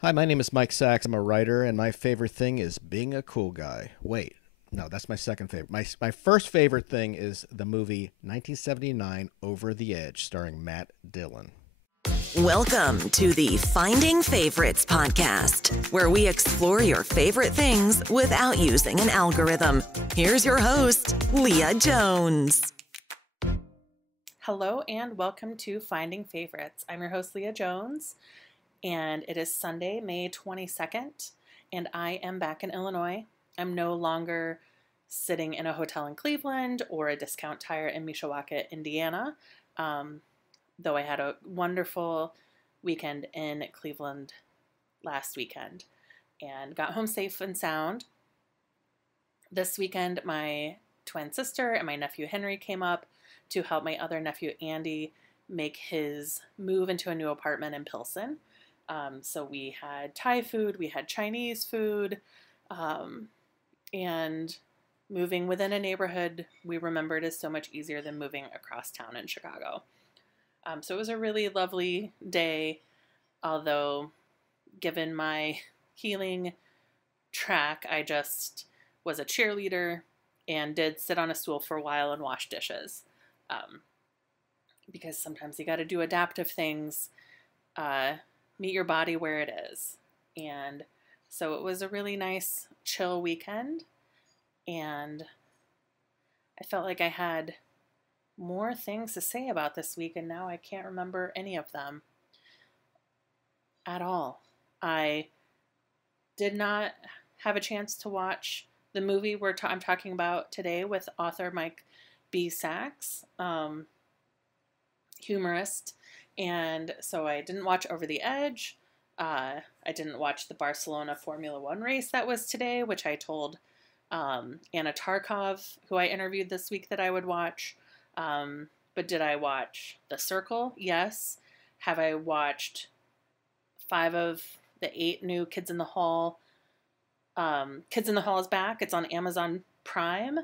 Hi, my name is Mike Sachs. I'm a writer, and my favorite thing is being a cool guy. Wait, no, that's my second favorite. My first favorite thing is the movie 1979 Over the Edge, starring Matt Dillon. Welcome to the Finding Favorites podcast, where we explore your favorite things without using an algorithm. Here's your host, Leah Jones. Hello and welcome to Finding Favorites. I'm your host, Leah Jones, and it is Sunday, May 22nd, and I am back in Illinois. I'm no longer sitting in a hotel in Cleveland or a discount tire in Mishawaka, Indiana, though I had a wonderful weekend in Cleveland last weekend and got home safe and sound. This weekend, my twin sister and my nephew Henry came up to help my other nephew Andy make his move into a new apartment in Pilsen. So we had Thai food, we had Chinese food, and moving within a neighborhood we remembered is so much easier than moving across town in Chicago. So it was a really lovely day, although given my healing track, I just was a cheerleader and did sit on a stool for a while and wash dishes. Because sometimes you got to do adaptive things, meet your body where it is. And so it was a really nice, chill weekend. And I felt like I had more things to say about this week, and now I can't remember any of them at all. I did not have a chance to watch the movie I'm talking about today with author Mike B. Sachs, humorist, and so I didn't watch Over the Edge. I didn't watch the Barcelona Formula One race that was today, which I told Anna Tarkov, who I interviewed this week, that I would watch. But did I watch The Circle? Yes. Have I watched 5 of the 8 new Kids in the Hall? Kids in the Hall is back. It's on Amazon Prime.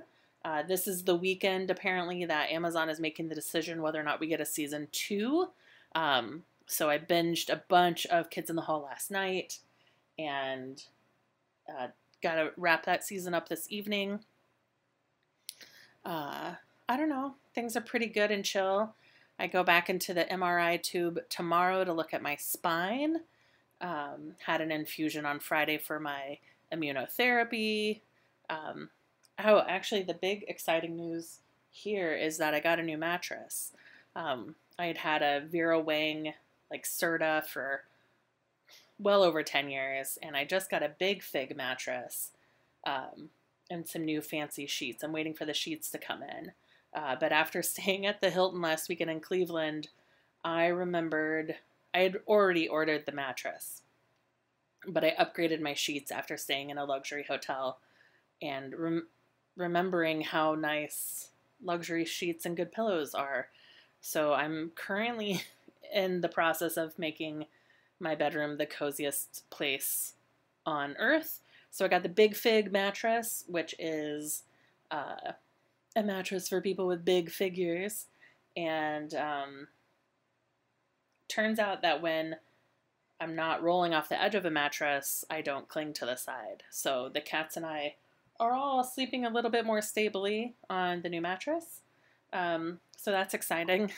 This is the weekend, apparently, that Amazon is making the decision whether or not we get a season 2. So I binged a bunch of Kids in the Hall last night and got to wrap that season up this evening. I don't know. Things are pretty good and chill. I go back into the MRI tube tomorrow to look at my spine. Had an infusion on Friday for my immunotherapy. Actually, the big exciting news here is that I got a new mattress. I had a Vera Wang Serta for well over 10 years, and I just got a Big Fig mattress and some new fancy sheets. I'm waiting for the sheets to come in. But after staying at the Hilton last weekend in Cleveland, I remembered I had already ordered the mattress, but I upgraded my sheets after staying in a luxury hotel and remembering how nice luxury sheets and good pillows are. So I'm currently in the process of making my bedroom the coziest place on earth. So I got the Big Fig mattress, which is a mattress for people with big figures. And turns out that when I'm not rolling off the edge of a mattress, I don't cling to the side. So the cats and I are all sleeping a little bit more stably on the new mattress. So that's exciting.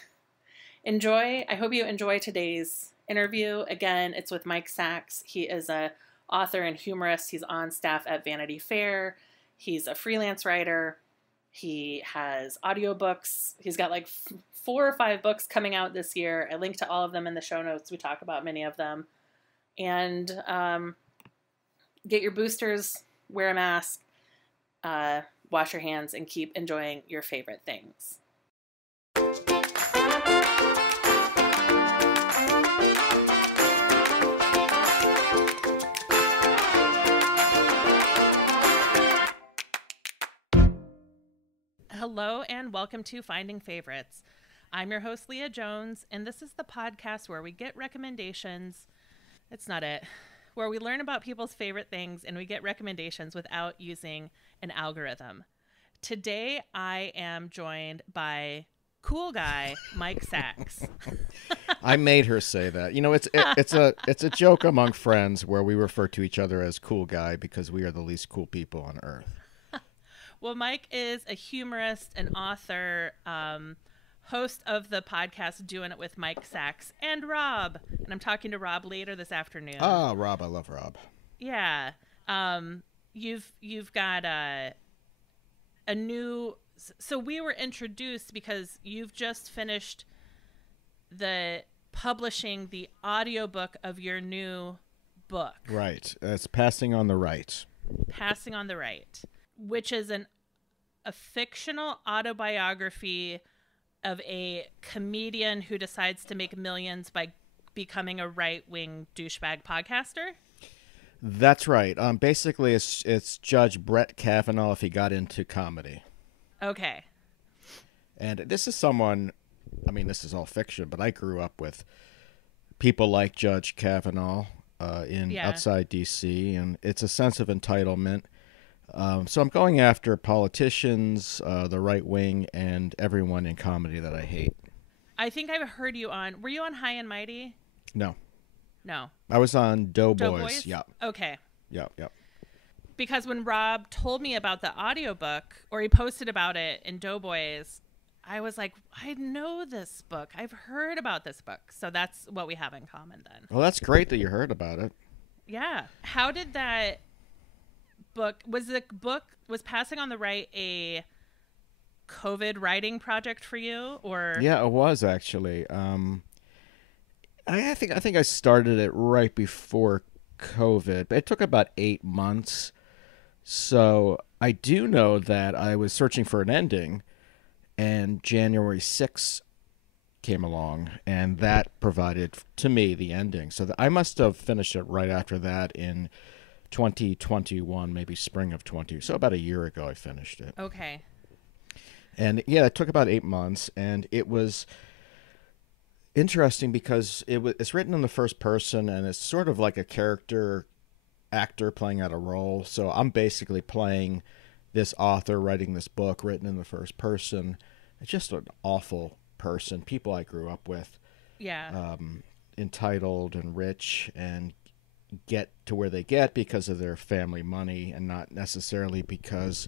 I hope you enjoy today's interview. Again, it's with Mike Sachs. He is a author and humorist. He's on staff at Vanity Fair. He's a freelance writer. He has audiobooks. He's got 4 or 5 books coming out this year. I link to all of them in the show notes. We talk about many of them. And get your boosters, wear a mask, wash your hands, and keep enjoying your favorite things. Hello and welcome to Finding Favorites. I'm your host, Leah Jones, and this is the podcast where we get recommendations. It's not it. Where we learn about people's favorite things and we get recommendations without using an algorithm. Today, I am joined by cool guy, Mike Sachs. I made her say that. You know, it's a joke among friends where we refer to each other as cool guy because we are the least cool people on earth. Well, Mike is a humorist, an author, host of the podcast Doing It with Mike Sachs, and Rob. And I'm talking to Rob later this afternoon. Oh, Rob, I love Rob. Yeah. You've got a new. So we were introduced because you've just finished publishing the audiobook of your new book. Right. It's Passing on the Right. Passing on the Right, which is a fictional autobiography of a comedian who decides to make millions by becoming a right-wing douchebag podcaster. That's right. Basically, it's Judge Brett Kavanaugh if he got into comedy. Okay. And this is someone, I mean, this is all fiction, but I grew up with people like Judge Kavanaugh outside D.C., and it's a sense of entitlement. So I'm going after politicians, the right wing, and everyone in comedy that I hate. I think I've heard you on. Were you on High and Mighty? No. No. I was on Doughboys. Doughboys? Yeah. Okay. Yeah. Because when Rob told me about the audiobook, or he posted about it in Doughboys, I was like, I know this book. I've heard about this book. So that's what we have in common then. Well, that's great that you heard about it. Yeah. How did that was Passing on the Right a COVID writing project for you, or? Yeah, it was actually. I think I started it right before COVID, but it took about 8 months. So I do know that I was searching for an ending, and January 6th came along, and that provided to me the ending. So I must have finished it right after that in 2021, maybe spring of 20. So about a year ago I finished it. Okay. And yeah, it took about 8 months, and it was interesting because it's written in the first person, and it's sort of like a character actor playing out a role. So I'm basically playing this author writing this book written in the first person. It's just an awful person, people I grew up with. Yeah. Entitled and rich and get to where they get because of their family money and not necessarily because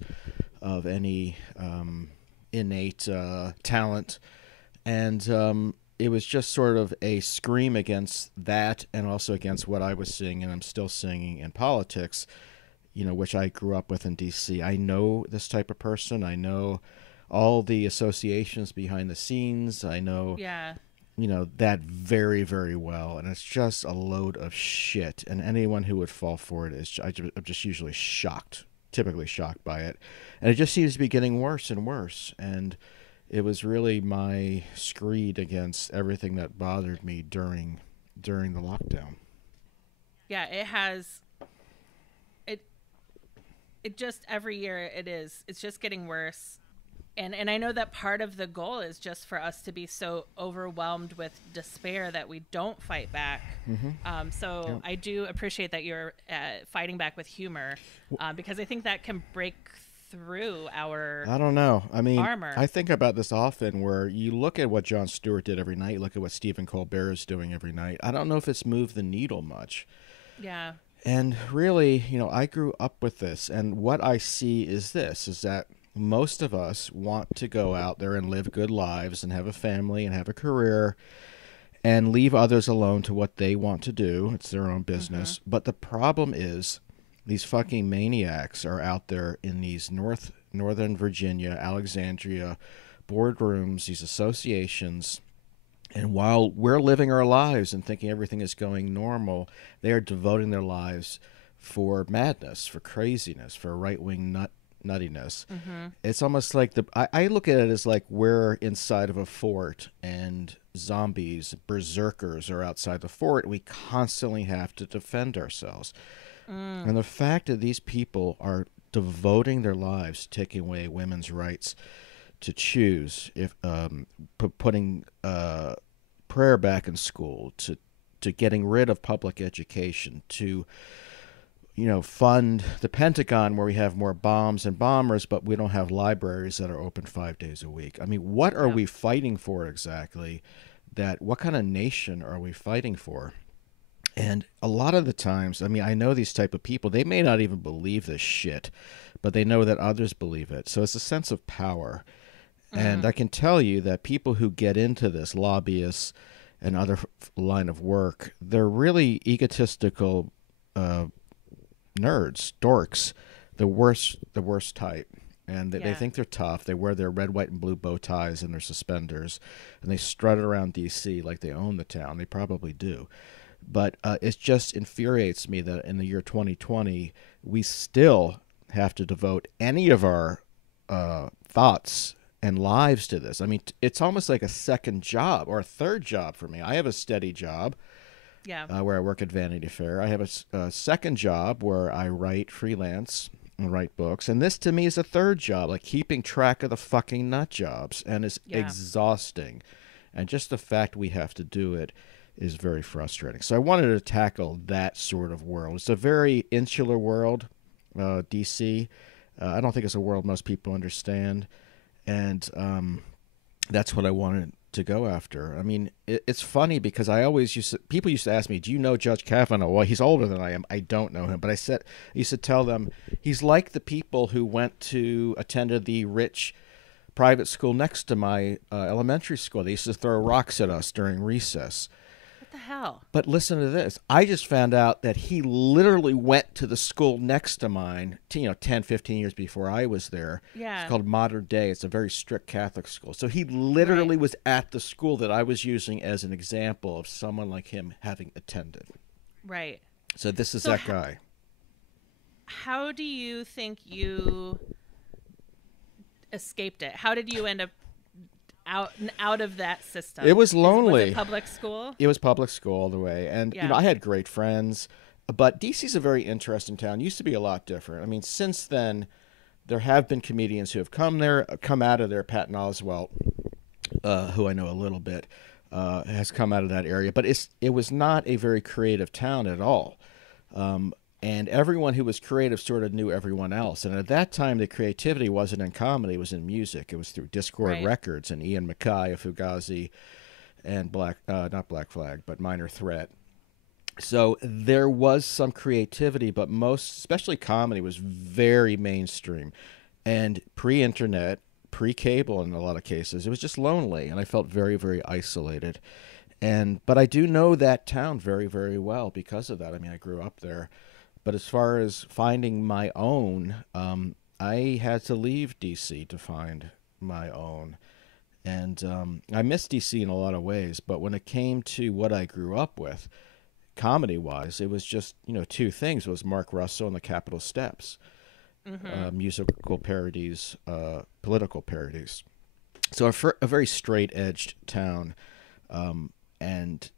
of any innate talent. And it was just sort of a scream against that and also against what I was seeing and I'm still seeing in politics, which I grew up with in D.C. I know this type of person. I know all the associations behind the scenes. I know, that very, very well. And it's just a load of shit. And anyone who would fall for it I'm just usually typically shocked by it. And it just seems to be getting worse and worse. And it was really my screed against everything that bothered me during the lockdown. Yeah, it has. It just every year it's just getting worse. And I know that part of the goal is just for us to be so overwhelmed with despair that we don't fight back. Mm-hmm. I do appreciate that you're fighting back with humor because I think that can break through our I don't know. I mean, armor. I think about this often where you look at what Jon Stewart did every night, look at what Stephen Colbert is doing every night. I don't know if it's moved the needle much. Yeah. And really, I grew up with this, and what I see is that most of us want to go out there and live good lives and have a family and have a career and leave others alone to what they want to do. It's their own business. Mm-hmm. But the problem is these fucking maniacs are out there in these Northern Virginia, Alexandria boardrooms, these associations. And while we're living our lives and thinking everything is going normal, they are devoting their lives for madness, for craziness, for right-wing nuttiness. Mm-hmm. It's almost like I look at it as like we're inside of a fort and zombies, berserkers are outside the fort. We constantly have to defend ourselves. And the fact that these people are devoting their lives to taking away women's rights to choose, if putting prayer back in school, to getting rid of public education, to fund the Pentagon where we have more bombs and bombers, but we don't have libraries that are open 5 days a week. I mean, what are we fighting for exactly? What kind of nation are we fighting for? And a lot of the times, I mean, I know these type of people, they may not even believe this shit, but they know that others believe it. So it's a sense of power. And I can tell you that people who get into this, lobbyists and other line of work, they're really egotistical nerds, dorks, the worst type. And they think they're tough. They wear their red, white, and blue bow ties and their suspenders, and they strut around D.C. like they own the town. They probably do. But it just infuriates me that in the year 2020, we still have to devote any of our thoughts and lives to this. I mean, it's almost like a second job or a third job for me. I have a steady job where I work at Vanity Fair. I have a second job where I write freelance and write books. And this to me is a third job, like keeping track of the fucking nut jobs. And it's exhausting. And just the fact we have to do it is very frustrating. So I wanted to tackle that sort of world. It's a very insular world, D.C. I don't think it's a world most people understand. And that's what I wanted to go after. I mean, it's funny because people used to ask me, do you know Judge Kavanaugh? Well, he's older than I am. I don't know him. But I used to tell them he's like the people who attended the rich private school next to my elementary school. They used to throw rocks at us during recess. What the hell? But listen to this. I just found out that he literally went to the school next to mine, 10, 15 years before I was there. Yeah. It's called Modern Day. It's a very strict Catholic school. So he literally was at the school that I was using as an example of someone like him having attended. Right. So this is that guy. How do you think you escaped it? How did you end up out of that system? It was lonely. Was it public school? It was public school all the way. And, I had great friends. But D.C.'s a very interesting town. It used to be a lot different. I mean, since then, there have been comedians who have come out of there. Patton Oswalt, who I know a little bit, has come out of that area. But it was not a very creative town at all. And everyone who was creative sort of knew everyone else. And at that time, the creativity wasn't in comedy. It was in music. It was through Discord Records and Ian MacKaye of Fugazi and not Black Flag, but Minor Threat. So there was some creativity, but especially comedy, was very mainstream. And pre-internet, pre-cable in a lot of cases, it was just lonely. And I felt very, very isolated. But I do know that town very, very well because of that. I mean, I grew up there. But as far as finding my own, I had to leave D.C. to find my own. And I miss D.C. in a lot of ways. But when it came to what I grew up with, comedy-wise, it was just, two things. It was Mark Russell and the Capitol Steps, musical parodies, political parodies. So a very straight-edged town. And,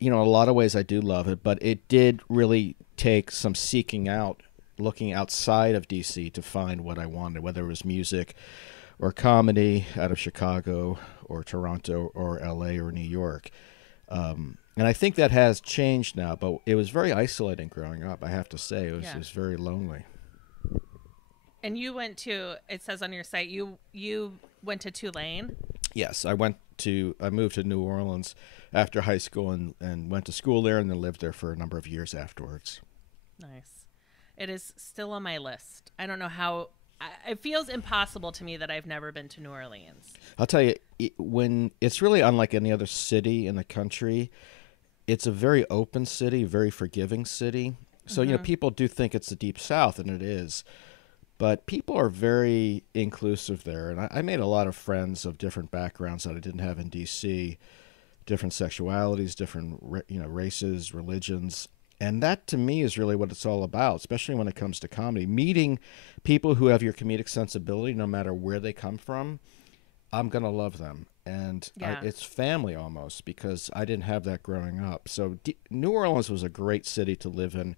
in a lot of ways I do love it. But it did really take some seeking out, looking outside of D.C. to find what I wanted, whether it was music or comedy out of Chicago or Toronto or L.A. or New York. And I think that has changed now, but it was very isolating growing up, I have to say. It was very lonely. And you went to, it says on your site, you went to Tulane? Yes, I moved to New Orleans after high school and went to school there and then lived there for a number of years afterwards. Nice. It is still on my list. I don't know how. It feels impossible to me that I've never been to New Orleans. I'll tell you, when it's really unlike any other city in the country, it's a very open city, very forgiving city. So, people do think it's the Deep South, and it is. But people are very inclusive there. And I made a lot of friends of different backgrounds that I didn't have in D.C., different sexualities, different races, religions. And that, to me, is really what it's all about, especially when it comes to comedy. Meeting people who have your comedic sensibility, no matter where they come from, I'm going to love them. And it's family almost, because I didn't have that growing up. So New Orleans was a great city to live in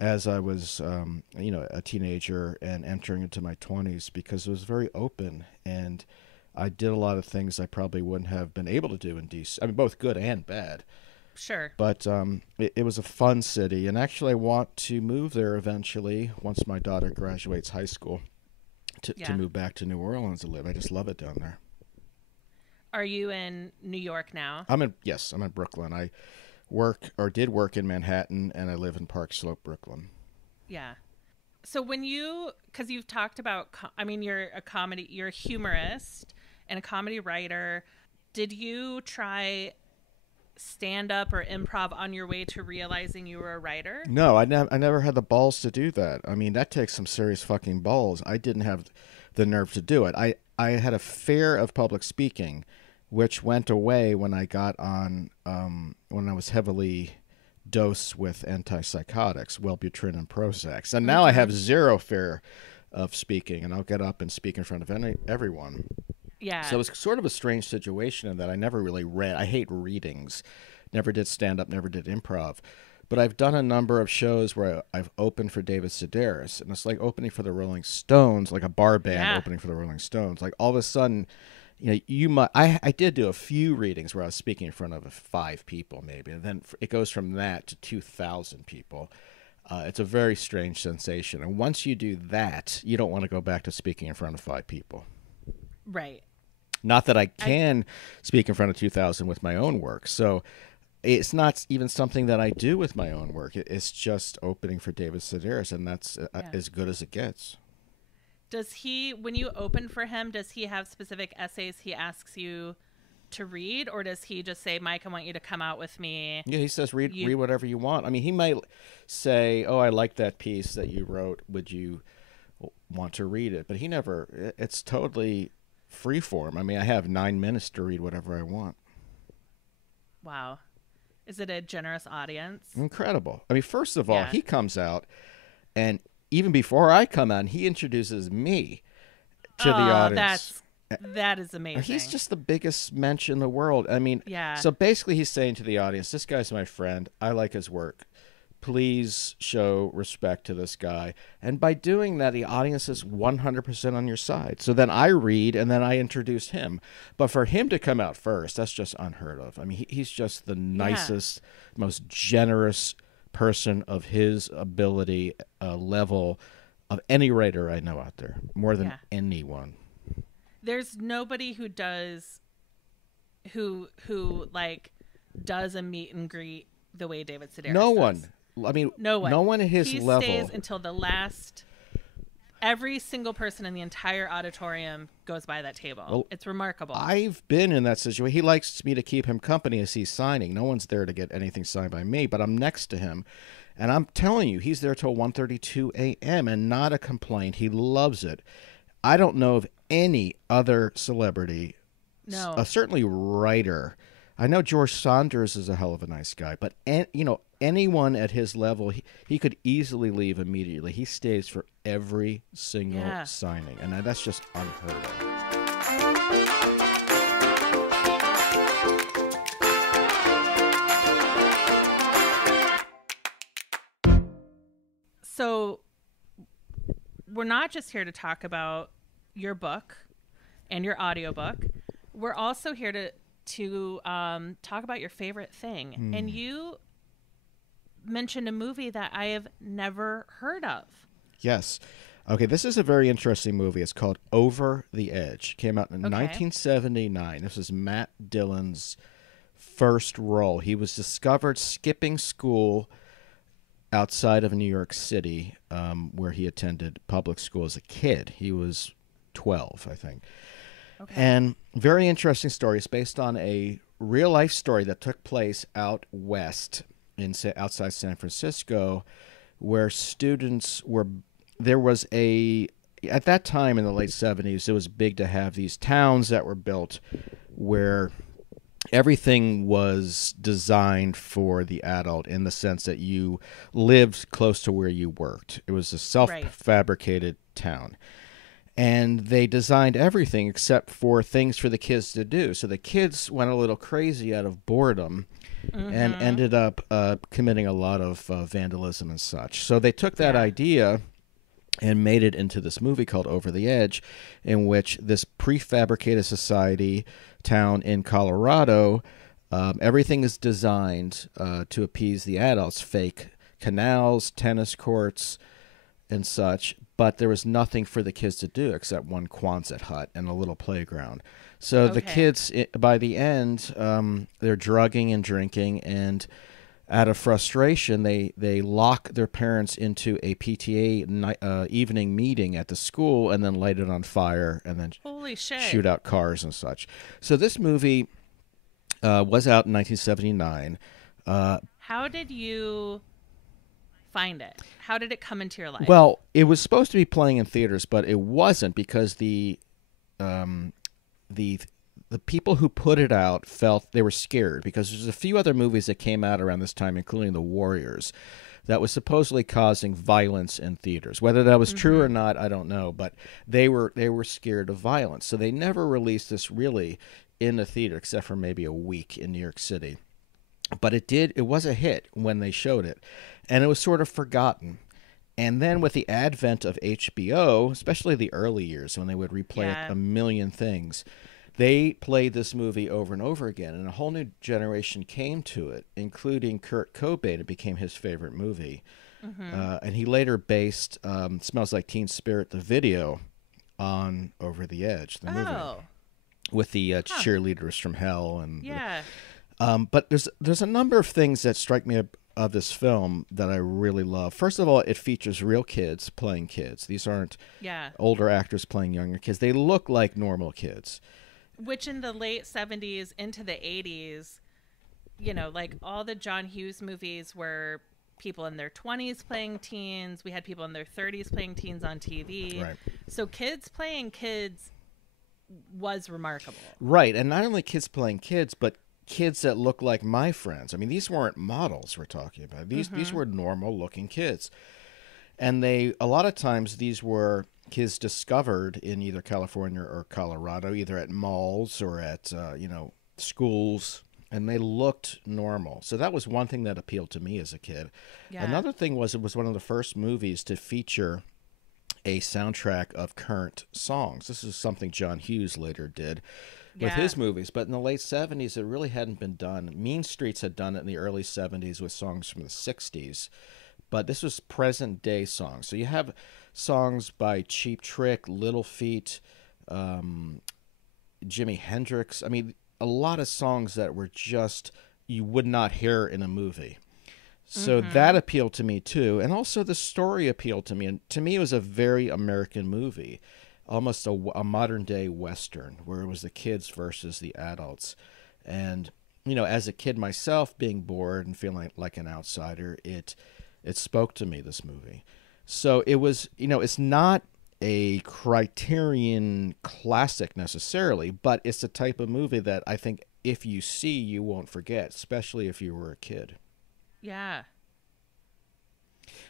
as I was, a teenager and entering into my 20s, because it was very open. And I did a lot of things I probably wouldn't have been able to do in D.C. I mean, both good and bad. Sure. But it was a fun city, and actually I want to move there eventually once my daughter graduates high school to move back to New Orleans to live. I just love it down there. Are you in New York now? I'm in Brooklyn. I did work in Manhattan, and I live in Park Slope, Brooklyn. Yeah. So because you've talked about, you're you're a humorist and a comedy writer. Did you try stand up or improv on your way to realizing you were a writer? No, I never had the balls to do that. I mean, that takes some serious fucking balls. I didn't have the nerve to do it. I had a fear of public speaking, which went away when I got on, when I was heavily dosed with antipsychotics, Wellbutrin and Prozac. And now I have zero fear of speaking, and I'll get up and speak in front of everyone. Yeah. So it was sort of a strange situation in that I never really read. I hate readings. Never did stand-up, never did improv. But I've done a number of shows where I've opened for David Sedaris, and it's like opening for the Rolling Stones, like a bar band opening for the Rolling Stones. Like all of a sudden, I did do a few readings where I was speaking in front of 5 people maybe, and then it goes from that to 2,000 people. It's a very strange sensation. And once you do that, you don't want to go back to speaking in front of 5 people. Right. Not that I can speak in front of 2,000 with my own work. So it's not even something that I do with my own work. It's just opening for David Sedaris, and that's as good as it gets. Does he, when you open for him, does he have specific essays he asks you to read, or does he just say, Mike, I want you to come out with me? Yeah, he says, read whatever you want. I mean, he might say, oh, I like that piece that you wrote. Would you want to read it? But it's totally free form. I mean, I have 9 minutes to read whatever I want. Wow. Is it a generous audience? Incredible. I mean, first of all, he comes out, and even before I come out, he introduces me to the audience. That is amazing. He's just the biggest mensch in the world. I mean, so basically he's saying to the audience, this guy's my friend. I like his work. Please show respect to this guy. And by doing that, the audience is 100% on your side. So then I read, and then I introduce him. But for him to come out first, that's just unheard of. I mean, he's just the nicest, most generous person of his ability level of any writer I know out there, more than anyone. There's nobody who does a meet and greet the way David Sedaris No does. one. I mean, no one at his level. He stays until the last. Every single person in the entire auditorium goes by that table. Well, it's remarkable. I've been in that situation. He likes me to keep him company as he's signing. No one's there to get anything signed by me, but I'm next to him. And I'm telling you, he's there till 1:32 a.m. and not a complaint. He loves it. I don't know of any other celebrity, certainly writer. I know George Saunders is a hell of a nice guy, but anyone at his level, he could easily leave immediately. He stays for every single signing, and that's just unheard of. So we're not just here to talk about your book and your audiobook. We're also here to talk about your favorite thing. And you mentioned a movie that I have never heard of. Yes. Okay, this is a very interesting movie. It's called Over the Edge. It came out in 1979. This is Matt Dillon's first role. He was discovered skipping school outside of New York City, where he attended public school as a kid. He was 12, I think. Okay. And very interesting story. It's based on a real-life story that took place out west, outside San Francisco, where students were... There was at that time in the late 70s, it was big to have these towns that were built where everything was designed for the adult in the sense that you lived close to where you worked. It was a self-fabricated town. And they designed everything except for things for the kids to do. So the kids went a little crazy out of boredom and ended up committing a lot of vandalism and such. So they took that idea and made it into this movie called Over the Edge, in which this prefabricated society town in Colorado Everything is designed to appease the adults. Fake canals, tennis courts, and such. But there was nothing for the kids to do except one Quonset hut and a little playground. So the kids, by the end, they're drugging and drinking, and out of frustration, they lock their parents into a PTA evening meeting at the school and then light it on fire and then Holy shit. shoot out cars and such. So this movie was out in 1979. How did you find it? How did it come into your life? Well, it was supposed to be playing in theaters, but it wasn't because the people who put it out felt they were scared because there's a few other movies that came out around this time, including The Warriors, that was supposedly causing violence in theaters. Whether that was true or not, I don't know, but they were scared of violence, so they never released this really in the theater except for maybe a week in New York City. But it was a hit when they showed it, and it was sort of forgotten. And then with the advent of HBO, especially the early years when they would replay it a million things, they played this movie over and over again, and a whole new generation came to it, including Kurt Cobain. It became his favorite movie. And he later based Smells Like Teen Spirit, the video, on Over the Edge, the movie, with the cheerleaders from hell. And but there's a number of things that strike me of this film that I really love. First of all, it features real kids playing kids. These aren't older actors playing younger kids. They look like normal kids. Which in the late 70s into the 80s, you know, like all the John Hughes movies were people in their 20s playing teens. We had people in their 30s playing teens on TV. Right. So kids playing kids was remarkable. Right. And not only kids playing kids, but kids that look like my friends. I mean, these weren't models we're talking about. These were normal looking kids. And a lot of times these were kids discovered in either California or Colorado, either at malls or at, schools, and they looked normal. So that was one thing that appealed to me as a kid. Yeah. Another thing was it was one of the first movies to feature a soundtrack of current songs. This is something John Hughes later did with his movies, but in the late 70s, it really hadn't been done. Mean Streets had done it in the early 70s with songs from the 60s, but this was present day songs. So you have songs by Cheap Trick, Little Feat, Jimi Hendrix. I mean, a lot of songs that were just you would not hear in a movie. So that appealed to me too, and also the story appealed to me. And to me, it was a very American movie, almost a modern day Western, where it was the kids versus the adults. And as a kid myself, being bored and feeling like an outsider, it spoke to me, this movie. So it was, it's not a Criterion classic necessarily, but it's the type of movie that I think if you see, you won't forget, especially if you were a kid. Yeah.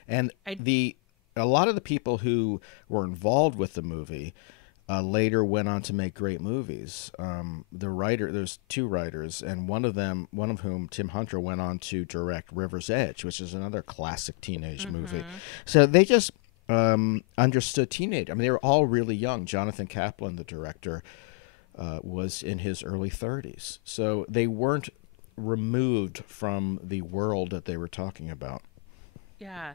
And a lot of the people who were involved with the movie later went on to make great movies. There's two writers, and one of whom, Tim Hunter, went on to direct River's Edge, which is another classic teenage movie. So they just understood teenage. I mean, they were all really young. Jonathan Kaplan, the director, was in his early 30s. So they weren't removed from the world that they were talking about. Yeah.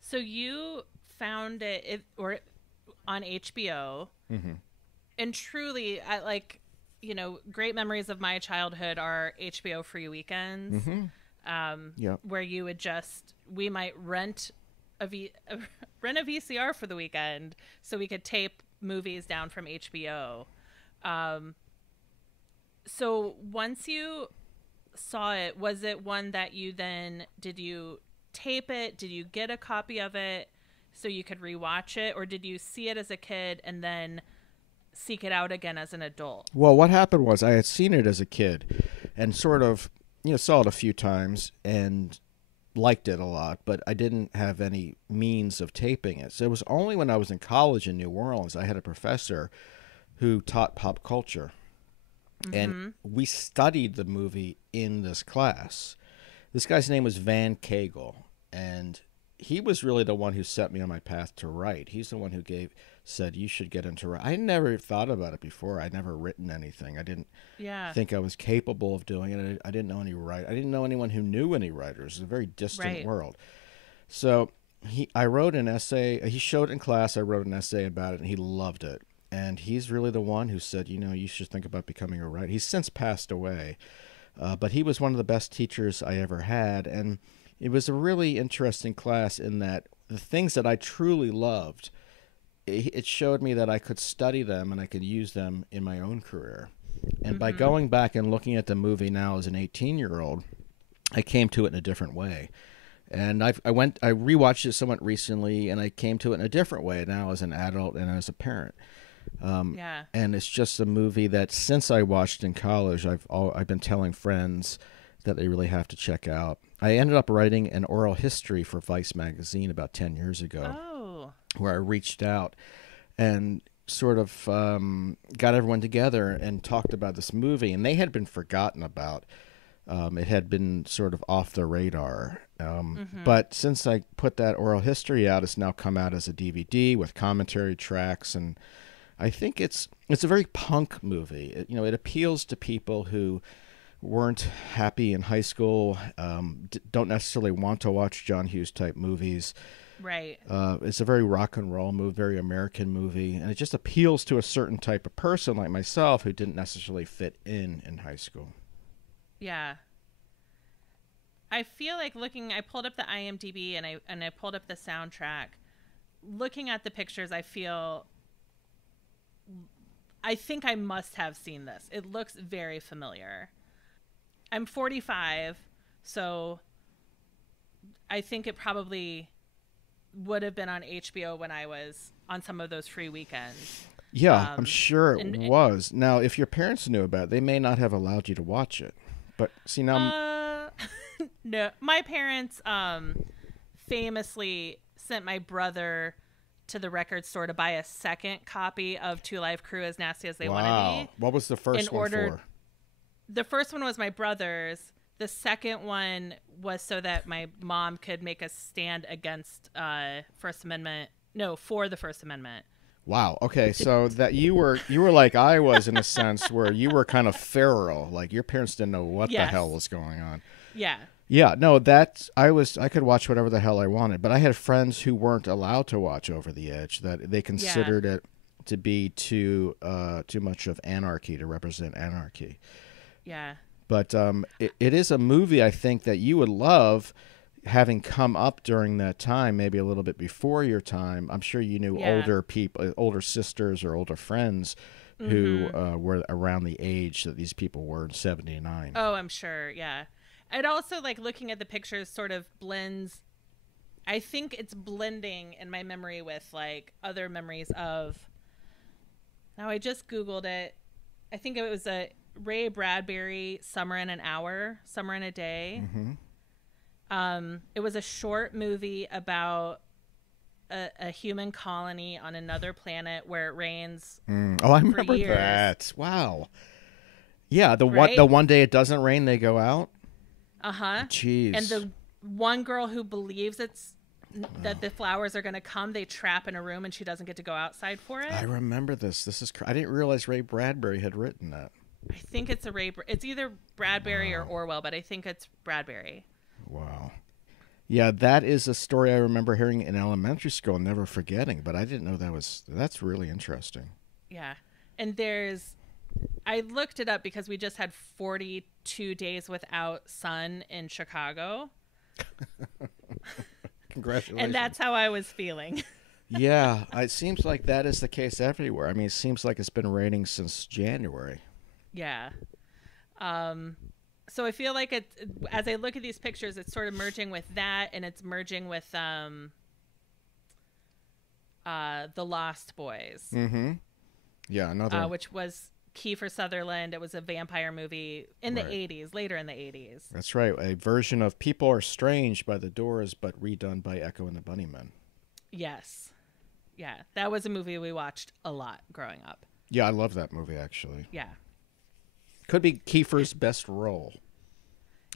So you found it on HBO, and truly, great memories of my childhood are HBO free weekends, where we might rent a VCR for the weekend so we could tape movies down from HBO. So once you saw it, was it one that did you tape it? Did you get a copy of it so you could rewatch it? Or did you see it as a kid and then seek it out again as an adult? Well, what happened was I had seen it as a kid and sort of, saw it a few times and liked it a lot, but I didn't have any means of taping it. So it was only when I was in college in New Orleans, I had a professor who taught pop culture. And we studied the movie in this class. This guy's name was Van Kegel, and he was really the one who set me on my path to write. He's the one who said you should get into writing. I never thought about it before. I'd never written anything. I didn't think I was capable of doing it. I didn't know I didn't know anyone who knew any writers. It's a very distant world. So I wrote an essay. He showed it in class. I wrote an essay about it, and he loved it. And he's really the one who said, you should think about becoming a writer. He's since passed away, but he was one of the best teachers I ever had. And it was a really interesting class in that the things that I truly loved, it showed me that I could study them and I could use them in my own career. And by going back and looking at the movie now as an 18-year-old, I came to it in a different way. And I rewatched it somewhat recently, and I came to it in a different way now as an adult and as a parent. And it's just a movie that since I watched in college, I've been telling friends that they really have to check out. I ended up writing an oral history for Vice magazine about 10 years ago, where I reached out and sort of got everyone together and talked about this movie, and they had been forgotten about. It had been sort of off the radar. But since I put that oral history out, it's now come out as a DVD with commentary tracks, and I think it's a very punk movie. It appeals to people who weren't happy in high school, don't necessarily want to watch John Hughes type movies. Right. It's a very rock and roll movie, very American movie, and it just appeals to a certain type of person like myself who didn't necessarily fit in high school. Yeah. I feel like I pulled up the IMDb and I pulled up the soundtrack. Looking at the pictures, I think I must have seen this. It looks very familiar. I'm 45, so I think it probably would have been on HBO when I was on some of those free weekends. Yeah, I'm sure it was. Now, if your parents knew about it, they may not have allowed you to watch it. But see now, no, my parents famously sent my brother to the record store to buy a second copy of Two Live Crew, As Nasty as They Want to Be. What was the first one for? The first one was my brother's. The second one was so that my mom could make a stand against First Amendment. No, for the First Amendment. Wow. Okay, so that you were like I was in a sense, where you were kind of feral, like your parents didn't know what the hell was going on. Yeah. Yeah. No, I could watch whatever the hell I wanted, but I had friends who weren't allowed to watch Over the Edge, that they considered it to be too much of anarchy, to represent anarchy. Yeah. But it is a movie I think that you would love, having come up during that time, maybe a little bit before your time. I'm sure you knew older people, older sisters or older friends who were around the age that these people were in 79. Oh, I'm sure. Yeah. It also, like, looking at the pictures, sort of blends. I think it's blending in my memory with, like, other memories of. Now, I just Googled it. I think it was a Ray Bradbury, Summer in an Hour, Summer in a Day. It was a short movie about a human colony on another planet where it rains. Oh, I remember years. that. Wow. Yeah, the Right? one day it doesn't rain, they go out. Jeez. And the one girl who believes that the flowers are going to come, they trap in a room and she doesn't get to go outside for it. I remember this. I didn't realize Ray Bradbury had written that. I think it's it's either Bradbury or Orwell, but I think it's Bradbury. Wow. Yeah, that is a story I remember hearing in elementary school and never forgetting, but I didn't know that's really interesting. Yeah. And I looked it up because we just had 42 days without sun in Chicago. Congratulations. And that's how I was feeling. Yeah, it seems like that is the case everywhere. I mean, it seems like it's been raining since January. Yeah. So I feel like as I look at these pictures, it's sort of merging with that, and it's merging with The Lost Boys. Mm-hmm. Yeah, another. Which was Kiefer Sutherland. It was a vampire movie in the 80s, later in the 80s. That's right. A version of People Are Strange by The Doors, but redone by Echo and the Bunnymen. Yes. Yeah, that was a movie we watched a lot growing up. Yeah, I love that movie, actually. Yeah. Could be Kiefer's best role.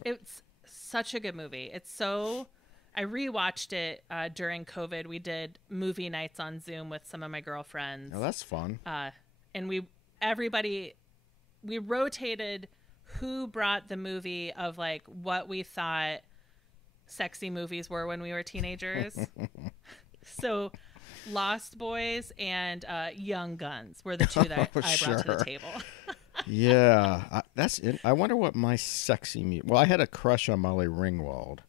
It's such a good movie. It's so I rewatched it during COVID. We did movie nights on Zoom with some of my girlfriends. Oh, that's fun. And we rotated who brought the movie of like what we thought sexy movies were when we were teenagers. So Lost Boys and Young Guns were the two that I brought to the table. Yeah, that's it. I wonder what my sexy movie. Well, I had a crush on Molly Ringwald.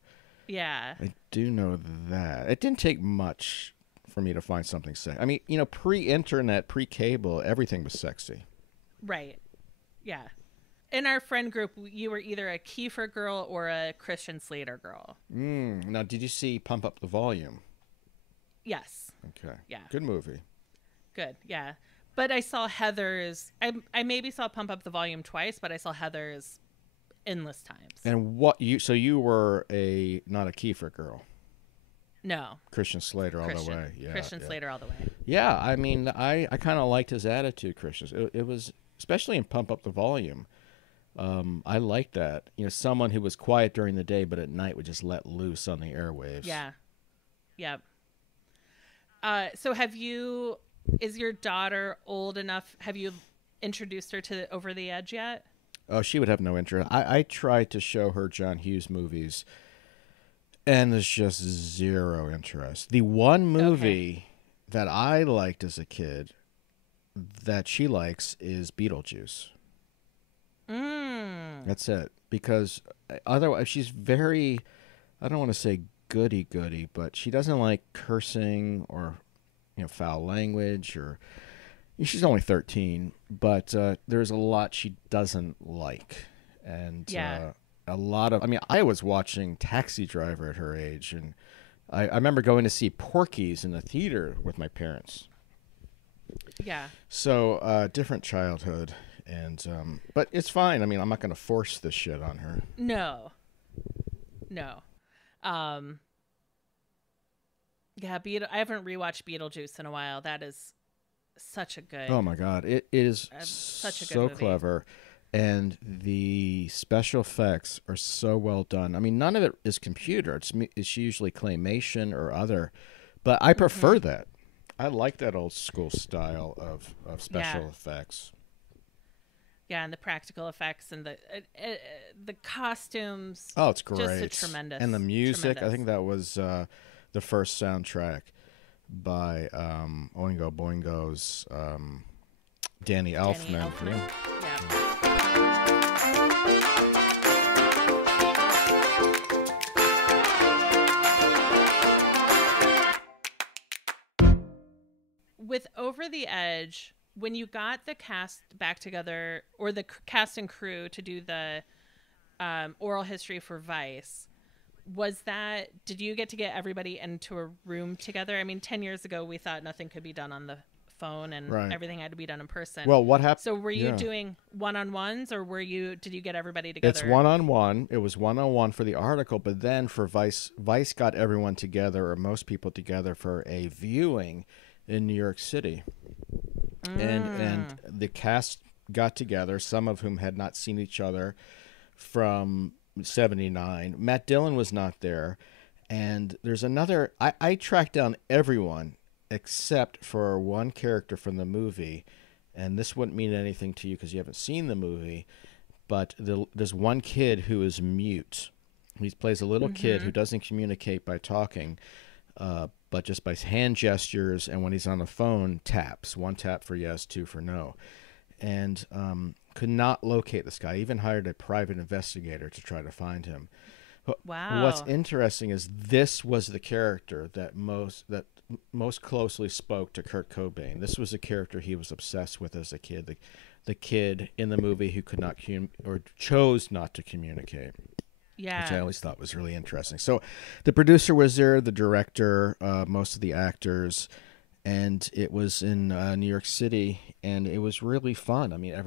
Yeah. I do know that. It didn't take much for me to find something sexy. I mean, you know, pre-internet, pre-cable, everything was sexy. Right. Yeah. In our friend group, you were either a Kiefer girl or a Christian Slater girl. Now, did you see Pump Up the Volume? Yes. Okay. Yeah. Good movie. Good. Yeah. But I saw Heather's. I maybe saw Pump Up the Volume twice, but I saw Heather's endless times. And so you were not a Kiefer girl. No. Christian Slater all the way. Yeah. Christian Slater all the way. Yeah. I mean, I kind of liked his attitude, Christian. It was, especially in Pump Up the Volume. I liked that. You know, someone who was quiet during the day, but at night would just let loose on the airwaves. Yeah. Yep. So is your daughter old enough? Have you introduced her to Over the Edge yet? Oh, she would have no interest. I tried to show her John Hughes movies, and there's just zero interest. The one movie that I liked as a kid that she likes is Beetlejuice. That's it. Because otherwise, she's very, I don't want to say goody-goody, but she doesn't like cursing or, you know, foul language, or she's only 13, but there's a lot she doesn't like. And a lot of, I mean, I was watching Taxi Driver at her age, and I remember going to see Porky's in the theater with my parents. Yeah. So different childhood, and but it's fine. I mean, I'm not going to force this shit on her. No. Yeah, I haven't rewatched Beetlejuice in a while. That is such a good. Oh my God, it is such a good so movie. clever, and the special effects are so well done. I mean, none of it is computer. It's usually claymation or other, but I prefer that. I like that old school style of special effects. Yeah, and the practical effects and the costumes. Oh, it's great. Just a tremendous. And the music, tremendous. I think that was the first soundtrack by Oingo Boingo's Danny Elfman. Yeah. With Over the Edge, when you got the cast back together, or the cast and crew to do the oral history for Vice, did you get everybody into a room together? I mean, 10 years ago, we thought nothing could be done on the phone and everything had to be done in person. Well, what happened? So were you doing one-on-ones, or did you get everybody together? It's one-on-one. It was one-on-one for the article, but then for Vice got everyone together, or most people together, for a viewing in New York City. And the cast got together, some of whom had not seen each other from 79. Matt Dillon was not there. And there's another, I tracked down everyone except for one character from the movie. And this wouldn't mean anything to you because you haven't seen the movie. But there's one kid who is mute. He plays a little kid who doesn't communicate by talking, but just by hand gestures, and when he's on the phone, taps. 1 tap for yes, 2 for no. And could not locate this guy. Even hired a private investigator to try to find him. Wow. What's interesting is this was the character that most closely spoke to Kurt Cobain. This was a character he was obsessed with as a kid. The kid in the movie who could not or chose not to communicate. Yeah. Which I always thought was really interesting. So the producer was there, the director, most of the actors, and it was in New York City, and it was really fun. I mean, it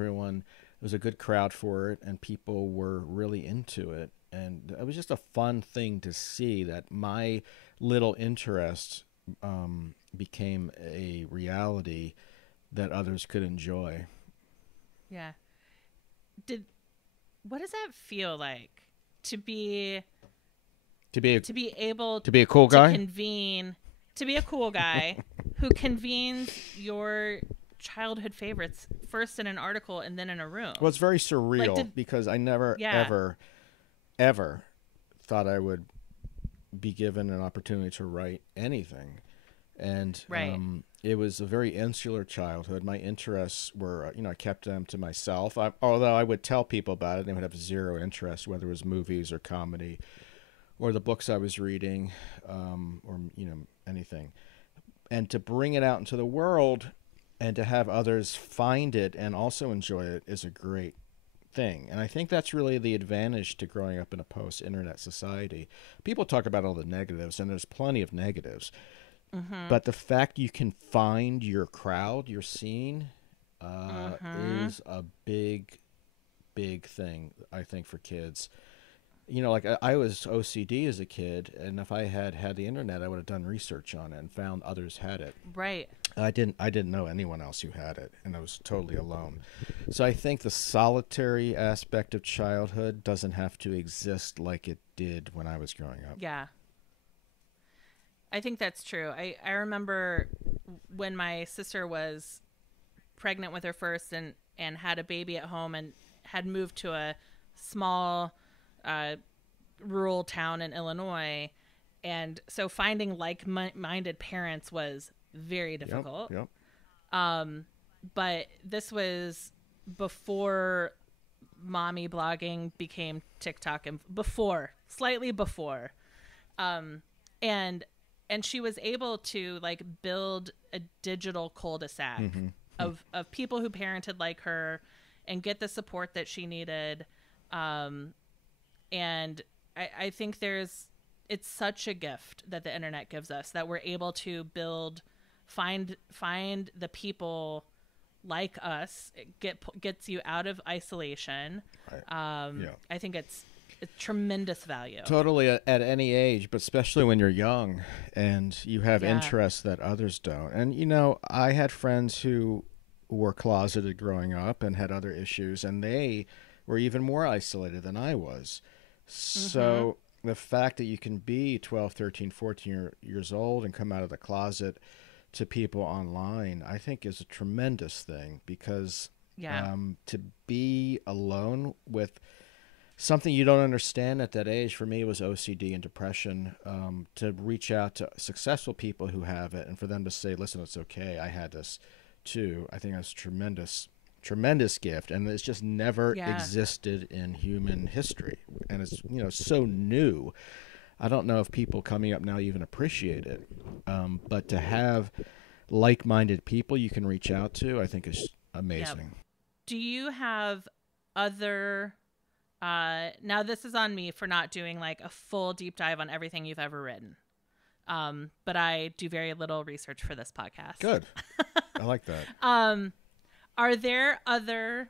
was a good crowd for it, and people were really into it. And it was just a fun thing to see that my little interest became a reality that others could enjoy. Yeah. What does that feel like? To be to be able to be a cool guy, to be a cool guy who convenes your childhood favorites first in an article and then in a room. Well, it's very surreal because I never ever thought I would be given an opportunity to write anything. And it was a very insular childhood. My interests were, I kept them to myself. Although I would tell people about it, they would have zero interest, whether it was movies or comedy or the books I was reading, or, anything. And to bring it out into the world and to have others find it and also enjoy it is a great thing. And I think that's really the advantage to growing up in a post-internet society. People talk about all the negatives, and there's plenty of negatives. Mm-hmm. But the fact you can find your crowd, your scene, is a big, big thing, I think, for kids. Like I was OCD as a kid, and if I had the internet, I would have done research on it and found others had it. Right. I didn't know anyone else who had it, and I was totally alone. So I think the solitary aspect of childhood doesn't have to exist like it did when I was growing up. Yeah. I think that's true. I remember when my sister was pregnant with her first and had a baby at home and had moved to a small rural town in Illinois. And so finding like-minded parents was very difficult. Yep. But this was before mommy blogging became TikTok and slightly before. And she was able to like build a digital cul-de-sac of people who parented like her and get the support that she needed. And I think it's such a gift that the internet gives us that we're able to find the people like us. It gets you out of isolation. Right. I think it's tremendous value. Totally at any age, but especially when you're young and you have interests that others don't. And, I had friends who were closeted growing up and had other issues, and they were even more isolated than I was. So the fact that you can be 12, 13, 14 years old and come out of the closet to people online, I think is a tremendous thing because to be alone with something you don't understand at that age, for me, it was OCD and depression. To reach out to successful people who have it and for them to say, listen, it's okay, I had this too, I think that's tremendous gift, and it's just never existed in human history, and it's so new. I don't know if people coming up now even appreciate it, but to have like-minded people you can reach out to, I think is amazing. Yep. Do you have other now this is on me for not doing like a full deep dive on everything you've ever written, but I do very little research for this podcast. Good. I like that. Are there other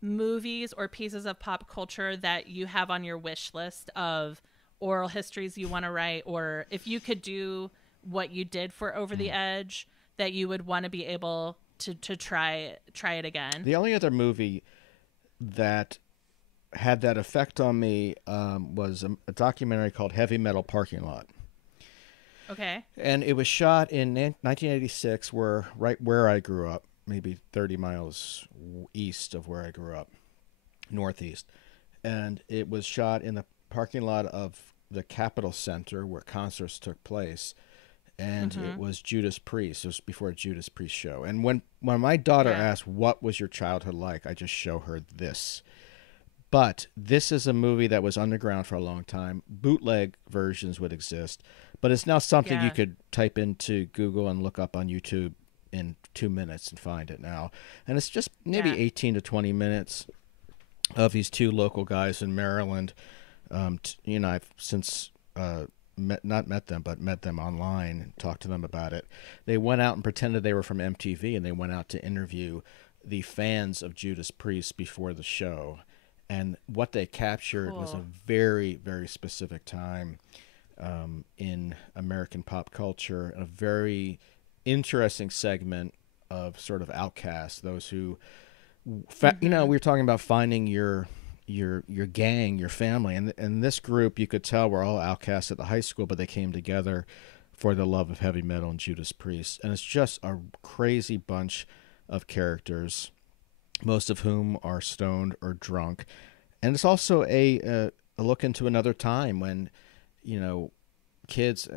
movies or pieces of pop culture that you have on your wish list of oral histories you want to write, or if you could do what you did for Over the Edge, that you would want to be able to try it again? The only other movie that had that effect on me was a documentary called Heavy Metal Parking Lot. Okay. And it was shot in 1986, right where I grew up, maybe 30 miles east of where I grew up, northeast. And it was shot in the parking lot of the Capitol Center where concerts took place. And it was Judas Priest. It was before a Judas Priest show. And when my daughter asked, what was your childhood like, I just show her this. But this is a movie that was underground for a long time. Bootleg versions would exist. But it's now something you could type into Google and look up on YouTube in 2 minutes and find it now. And it's just maybe 18 to 20 minutes of these two local guys in Maryland. I've since not met them, but met them online and talked to them about it. They went out and pretended they were from MTV, and they went out to interview the fans of Judas Priest before the show. And what they captured was a very, very specific time in American pop culture, a very interesting segment of sort of outcasts, those who, we were talking about finding your your gang, your family, and this group, you could tell were all outcasts at the high school, but they came together for the love of heavy metal and Judas Priest, and it's just a crazy bunch of characters, most of whom are stoned or drunk, and it's also a look into another time when, kids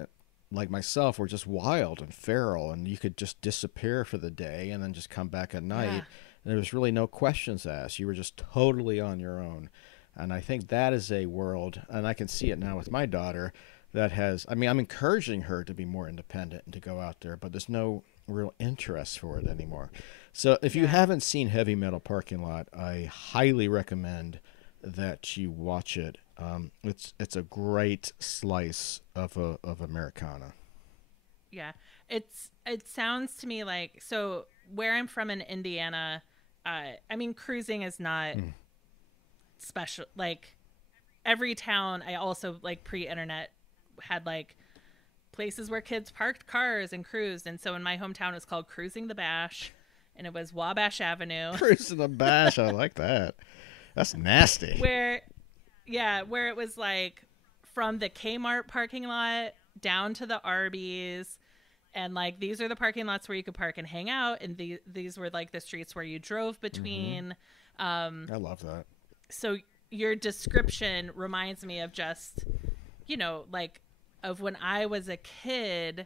like myself were just wild and feral, and you could just disappear for the day and then just come back at night. Yeah. There was really no questions asked. You were just totally on your own. And I think that is a world, and I can see it now with my daughter, that has, I'm encouraging her to be more independent and to go out there, but there's no real interest for it anymore. So if you haven't seen Heavy Metal Parking Lot, I highly recommend that you watch it. It's a great slice of Americana. Yeah. It sounds to me like, so where I'm from in Indiana, cruising is not special. Like every town, I also like pre-internet had like places where kids parked cars and cruised. And so in my hometown, it was called Cruising the Bash, and it was Wabash Avenue. Cruising the Bash. I like that. That's nasty. Where it was like from the Kmart parking lot down to the Arby's. And like, these are the parking lots where you could park and hang out. And these were like the streets where you drove between. I love that. So your description reminds me of just, like of when I was a kid,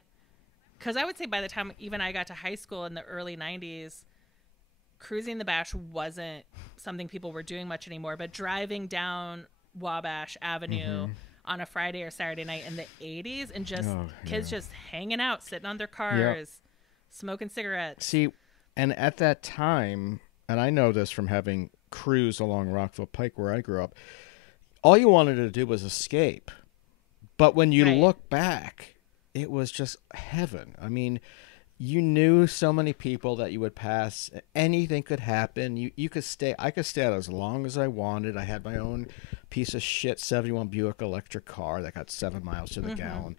because I would say by the time even I got to high school in the early 90s, Cruising the Bash wasn't something people were doing much anymore. But driving down Wabash Avenue on a Friday or Saturday night in the 80s and just kids just hanging out, sitting on their cars, smoking cigarettes. See, and at that time, and I know this from having cruised along Rockville Pike where I grew up, all you wanted to do was escape. But when you look back, it was just heaven. I mean, you knew so many people that you would pass. Anything could happen. You could stay. I could stay out as long as I wanted. I had my own piece of shit 71 Buick electric car that got 7 miles to the gallon,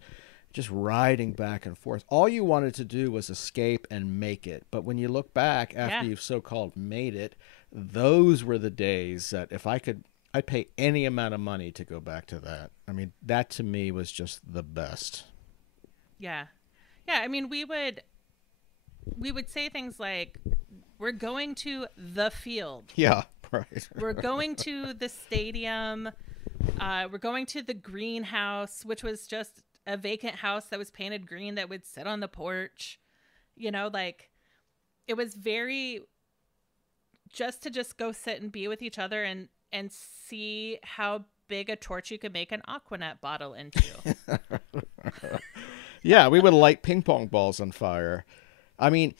just riding back and forth. All you wanted to do was escape and make it. But when you look back after you've so-called made it, those were the days that if I could, I'd pay any amount of money to go back to that. I mean, that to me was just the best. Yeah. Yeah. I mean, we would say things like, we're going to the field. Yeah, right. We're going to the stadium. We're going to the greenhouse, which was just a vacant house that was painted green that would sit on the porch. Like it was very just to go sit and be with each other and see how big a torch you could make an Aquanet bottle into. Yeah, we would light ping pong balls on fire. I mean,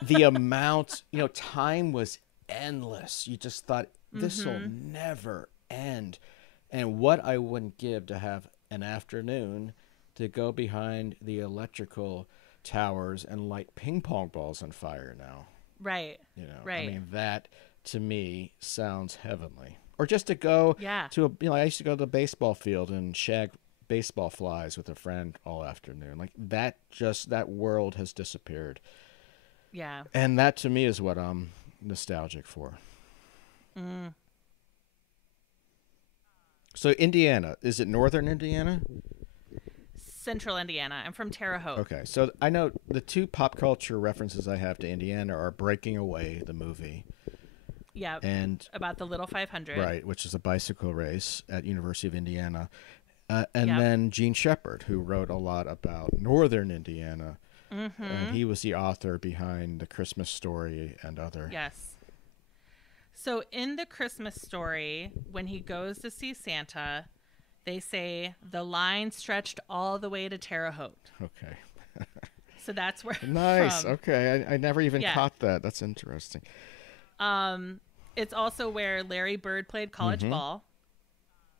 the amount, time was endless. You just thought, this will never end. And what I wouldn't give to have an afternoon to go behind the electrical towers and light ping pong balls on fire now. Right. Right. I mean, that to me sounds heavenly. Or just to go to I used to go to the baseball field and shag baseball flies with a friend all afternoon. Like that world has disappeared. Yeah. And that to me is what I'm nostalgic for. So Indiana, is it northern Indiana? Central Indiana. I'm from Terre Haute. Okay. So I know the two pop culture references I have to Indiana are Breaking Away, the movie. Yeah. And about the Little 500. Right, which is a bicycle race at University of Indiana. And then Gene Shepard, who wrote a lot about northern Indiana. And he was the author behind The Christmas Story and other. Yes. So in The Christmas Story, when he goes to see Santa, they say the line stretched all the way to Terre Haute. Okay. So that's where nice. From. Okay. I never even caught that. That's interesting. It's also where Larry Bird played college ball.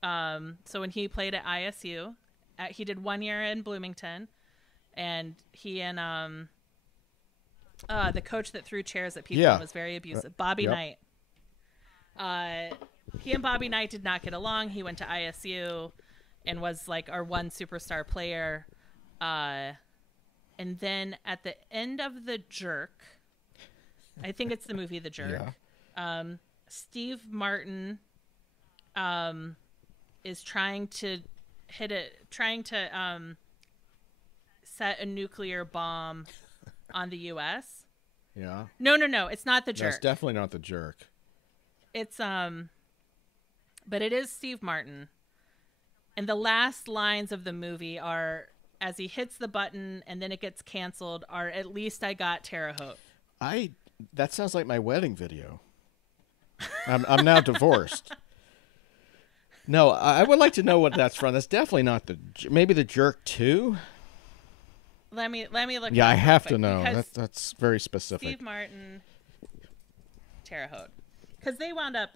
So when he played at ISU, he did 1 year in Bloomington, and he and the coach that threw chairs at people and was very abusive, Bobby Knight. He and Bobby Knight did not get along. He went to ISU and was like our one superstar player. And then at the end of The Jerk, I think it's the movie The Jerk, Steve Martin is trying to set a nuclear bomb on the U.S. Yeah. No, it's not the No, jerk. it's definitely not the jerk. It's but it is Steve Martin. And the last lines of the movie are, as he hits the button and then it gets canceled, are "At least I got Terre Haute." That sounds like my wedding video. I'm now divorced. No, I would like to know what that's from. That's definitely not maybe the jerk 2. Let me look. Yeah, it up I real have to quick, know. because That's very specific. Steve Martin, Terre Haute, because they wound up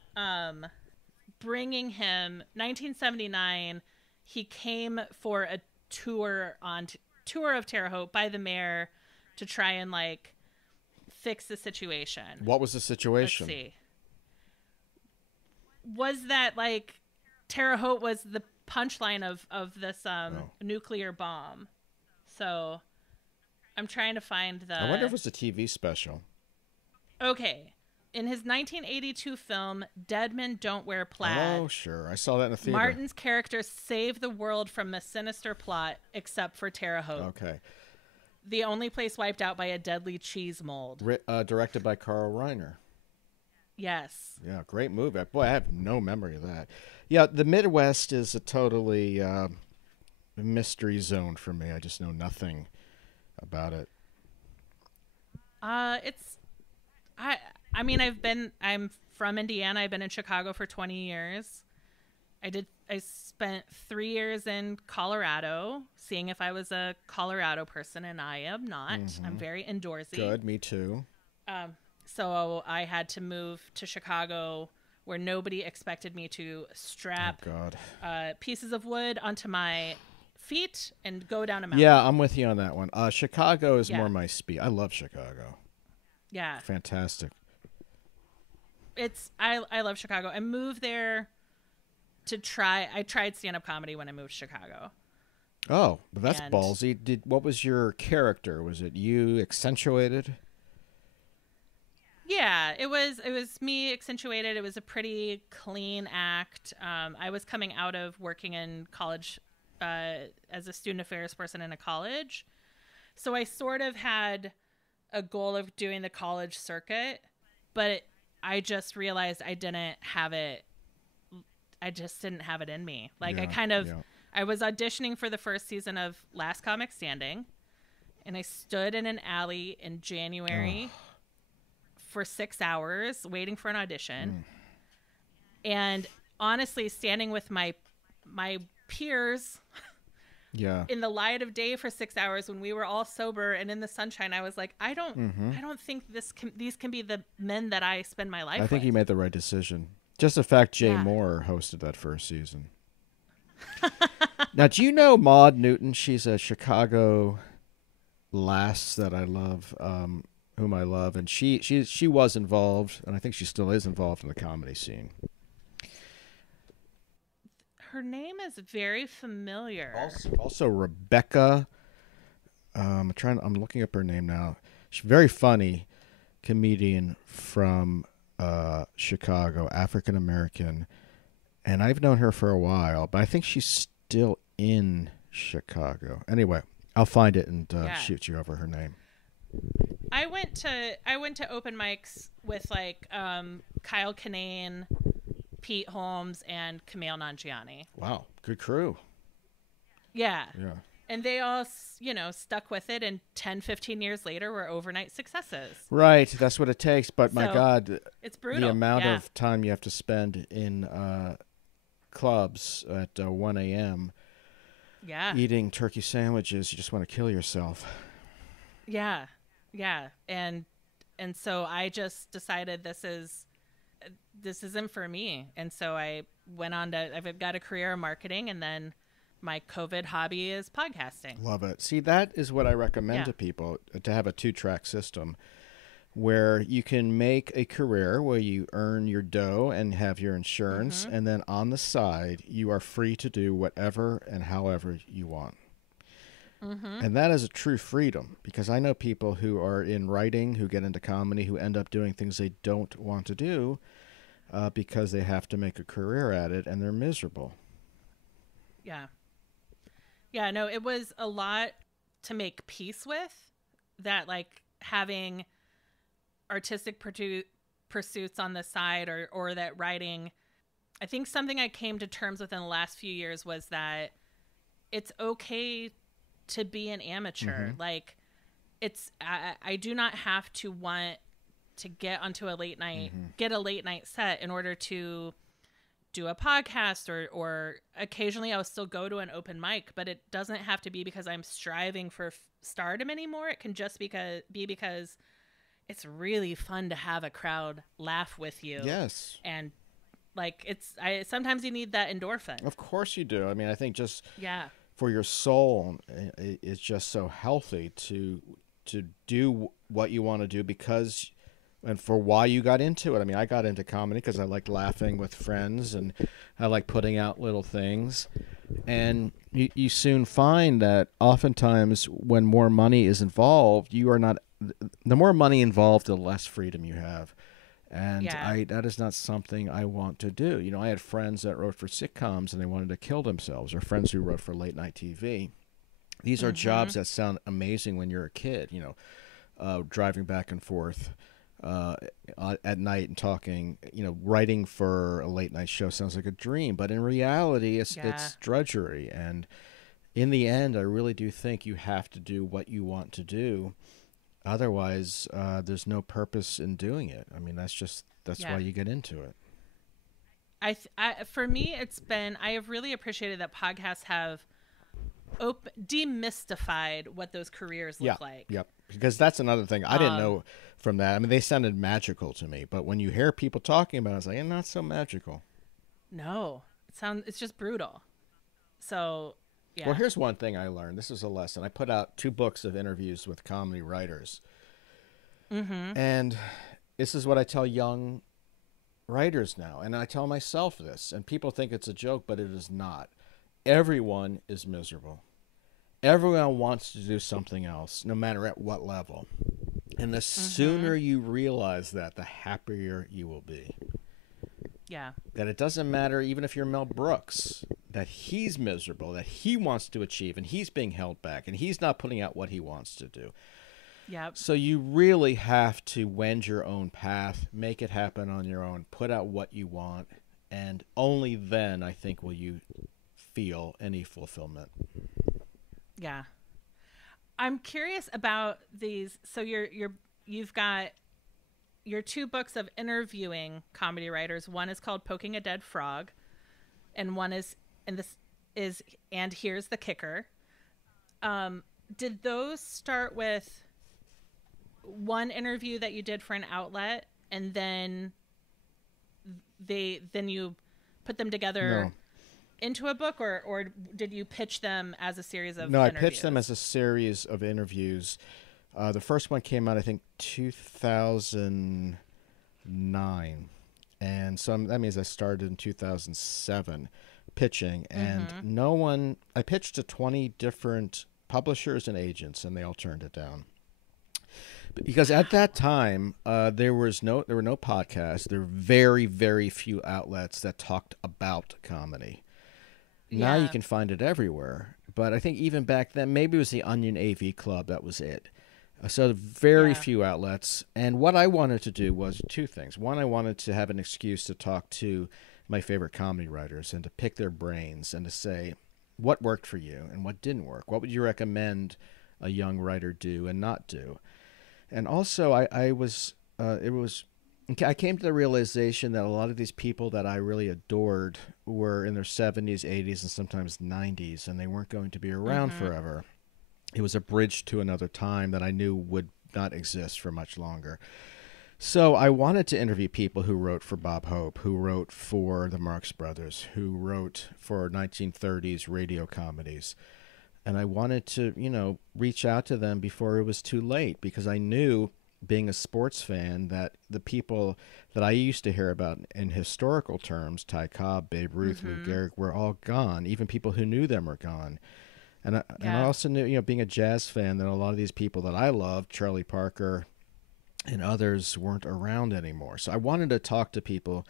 bringing him 1979. He came for a tour of Terre Haute by the mayor to try and like fix the situation. What was the situation? Let's see. Was that like Terre Haute was the punchline of this nuclear bomb? So I'm trying to find the. I wonder if it's a TV special. Okay. In his 1982 film, Dead Men Don't Wear Plaid. Oh, sure. I saw that in the theater. Martin's character saved the world from a sinister plot, except for Terre Haute. Okay. The only place wiped out by a deadly cheese mold. Directed by Carl Reiner. Yes. Yeah, great movie. Boy, I have no memory of that. Yeah, the Midwest is a totally mystery zone for me. I just know nothing about it. I mean, I'm from Indiana. I've been in Chicago for 20 years. I spent 3 years in Colorado, seeing if I was a Colorado person, and I am not. Mm-hmm. I'm very indoorsy. Good, me too. So I had to move to Chicago, where nobody expected me to strap pieces of wood onto my feet and go down a mountain. Yeah, I'm with you on that one. Chicago is more my speed. I love Chicago. Yeah. Fantastic. I love Chicago. I moved there I tried stand-up comedy when I moved to Chicago. Oh, but that's ballsy. What was your character? Was it you accentuated? Yeah, it was me accentuated. It was a pretty clean act. I was coming out of working in college as a student affairs person in a college. So I sort of had a goal of doing the college circuit, but I just realized I didn't have it. I just didn't have it in me. Like I was auditioning for the first season of Last Comic Standing, and I stood in an alley in January for 6 hours waiting for an audition. And honestly, standing with my peers in the light of day for 6 hours when we were all sober and in the sunshine, I was like, I don't think these can be the men that I spend my life with. I think you made the right decision. Just the fact Jay Moore hosted that first season. Now, do you know Maude Newton? She's a Chicago lass that I love, whom I love, and she was involved, and I think she still is involved in the comedy scene. Her name is very familiar. Also Rebecca. I'm looking up her name now. She's a very funny comedian from Chicago, African American, and I've known her for a while, but I think she's still in Chicago. Anyway, I'll find it and shoot you over her name. I went to open mics with like Kyle Kinane, Pete Holmes, and Kumail Nanjiani. Wow, good crew. Yeah. And they all, stuck with it, and 10, 15 years later were overnight successes. Right, that's what it takes. But my God, it's brutal. The amount of time you have to spend in clubs at 1 a.m. eating turkey sandwiches, you just want to kill yourself. Yeah. And so I just decided this isn't for me. And so I went on I've got a career in marketing, and then my COVID hobby is podcasting. Love it. See, that is what I recommend to people, to have a 2-track system where you can make a career where you earn your dough and have your insurance, and then on the side, you are free to do whatever and however you want. And that is a true freedom, because I know people who are in writing, who get into comedy, who end up doing things they don't want to do because they have to make a career at it and they're miserable. Yeah. Yeah, no, it was a lot to make peace with, that like having artistic pursuits on the side, or that writing. I think something I came to terms with in the last few years was that it's okay to be an amateur. Mm-hmm. Like, I do not have to want to get onto a late night, Mm-hmm. get a late night set in order to do a podcast, or occasionally I'll still go to an open mic, but it doesn't have to be because I'm striving for stardom anymore. It can just be because it's really fun to have a crowd laugh with you. Yes. And like, sometimes you need that endorphin. Of course you do. I mean, I think just Yeah. for your soul, it's just so healthy to do what you want to do because, and for why you got into it. I mean, I got into comedy because I like laughing with friends and I like putting out little things. And you soon find that oftentimes when more money is involved, the more money involved, the less freedom you have. And Yeah. that is not something I want to do. You know, I had friends that wrote for sitcoms and they wanted to kill themselves, or friends who wrote for late night TV. These are jobs that sound amazing when you're a kid, you know, driving back and forth at night and talking, you know, writing for a late night show sounds like a dream, but in reality, it's drudgery. And in the end, I really do think you have to do what you want to do. Otherwise, there's no purpose in doing it. I mean, that's why you get into it. For me, I have really appreciated that podcasts have demystified what those careers look like. Yep. Because that's another thing I didn't know from that. I mean, they sounded magical to me, but when you hear people talking about it, it's like, not so magical. No, it's just brutal. So, yeah. Well, here's one thing I learned. This is a lesson. I put out 2 books of interviews with comedy writers. Mm-hmm. And this is what I tell young writers now. And I tell myself this, and people think it's a joke, but it is not. Everyone is miserable. Everyone wants to do something else, no matter at what level. And the sooner you realize that, the happier you will be. Yeah. That it doesn't matter, even if you're Mel Brooks, that he's miserable, that he wants to achieve, and he's being held back, and he's not putting out what he wants to do. Yep. So you really have to wend your own path, make it happen on your own, put out what you want, and only then, I think, will you feel any fulfillment. Yeah. I'm curious about these. So you've got your 2 books of interviewing comedy writers. One is called Poking a Dead Frog, and one is, and Here's the Kicker. Did those start with one interview that you did for an outlet, and then you put them together? No. Into a book, or did you pitch them as a series of No, interviews? I pitched them as a series of interviews. The first one came out, I think, 2009. And so that means I started in 2007 pitching. And I pitched to 20 different publishers and agents, and they all turned it down. Because at that time, there were no podcasts. There were very, very few outlets that talked about comedy. Now you can find it everywhere. But I think even back then, maybe it was the Onion AV Club. That was it. So very few outlets. And what I wanted to do was 2 things. One, I wanted to have an excuse to talk to my favorite comedy writers and to pick their brains and to say what worked for you and what didn't work. What would you recommend a young writer do and not do? And also, I came to the realization that a lot of these people that I really adored were in their 70s, 80s, and sometimes 90s, and they weren't going to be around forever. It was a bridge to another time that I knew would not exist for much longer. So I wanted to interview people who wrote for Bob Hope, who wrote for the Marx Brothers, who wrote for 1930s radio comedies. And I wanted to, reach out to them before it was too late, because I knew, being a sports fan, that the people that I used to hear about in historical terms, Ty Cobb, Babe Ruth, Lou Gehrig, were all gone. Even people who knew them were gone. And I also knew, being a jazz fan, that a lot of these people that I loved, Charlie Parker and others, weren't around anymore. So I wanted to talk to people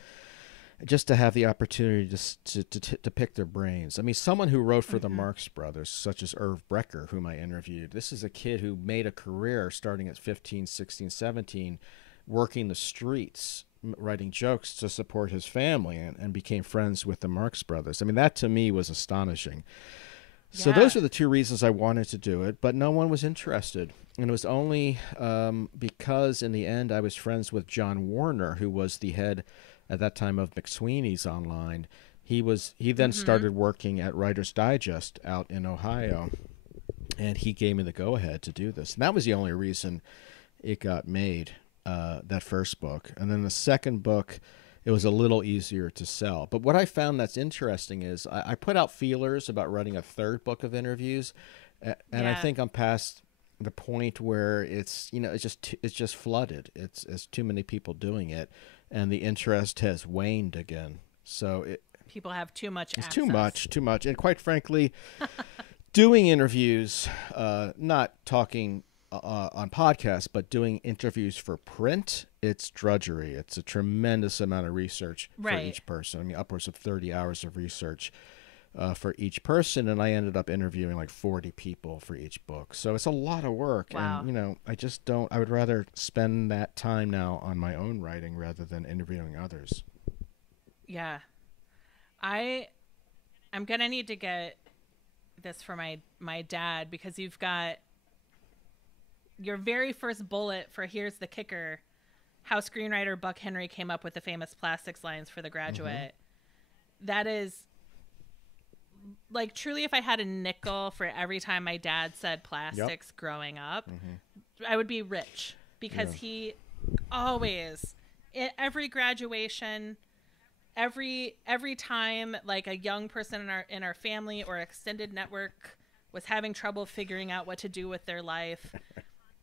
just to have the opportunity to pick their brains. I mean, someone who wrote for the Marx Brothers, such as Irv Brecker, whom I interviewed, this is a kid who made a career starting at 15, 16, 17, working the streets, writing jokes to support his family, and became friends with the Marx Brothers. I mean, that to me was astonishing. So those are the two reasons I wanted to do it, but no one was interested. And it was only because in the end I was friends with John Warner, who was the head at that time of McSweeney's Online. He then started working at Writer's Digest out in Ohio, and he gave me the go-ahead to do this. And that was the only reason it got made, that first book. And then the second book, it was a little easier to sell. But what I found that's interesting is I put out feelers about writing a third book of interviews, and I think I'm past the point where it's just flooded. It's too many people doing it, and the interest has waned again. So people have too much access. Too much. And quite frankly, doing interviews, not talking on podcasts, but doing interviews for print, it's drudgery. It's a tremendous amount of research for each person. I mean, upwards of 30 hours of research for each person, and I ended up interviewing like 40 people for each book. So it's a lot of work. Wow. And, I would rather spend that time now on my own writing rather than interviewing others. Yeah. I'm going to need to get this for my dad, because you've got your very first bullet for Here's the Kicker, how screenwriter Buck Henry came up with the famous plastics lines for The Graduate. That is, like, truly, if I had a nickel for every time my dad said plastics growing up, I would be rich, because he always, at every graduation, every time, like, a young person in our family or extended network was having trouble figuring out what to do with their life,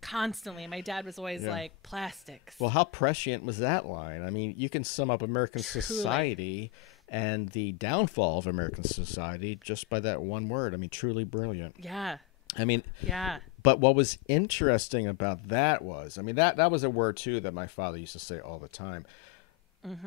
constantly, my dad was always like, plastics. Well, how prescient was that line? I mean, you can sum up American society and the downfall of American society just by that one word. I mean, truly brilliant. Yeah. I mean, but what was interesting about that was, I mean, that was a word too that my father used to say all the time.